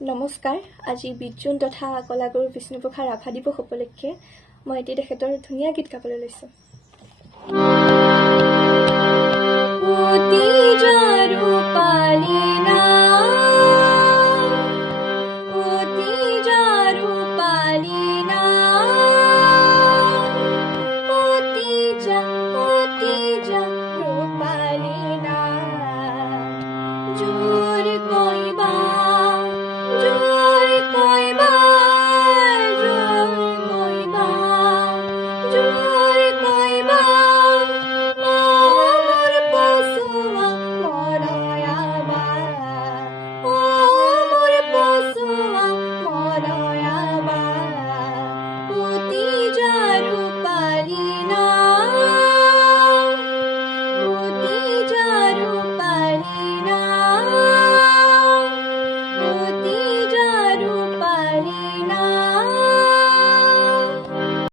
নমস্কাৰ। আজি ২০ জুন তথা কলাগুৰু বিষ্ণুপ্ৰসাদ ৰাভা দিৱস উপলক্ষে মই এটি তেখেতৰ ধুনীয়া গীত গাবলৈ লৈছোঁ।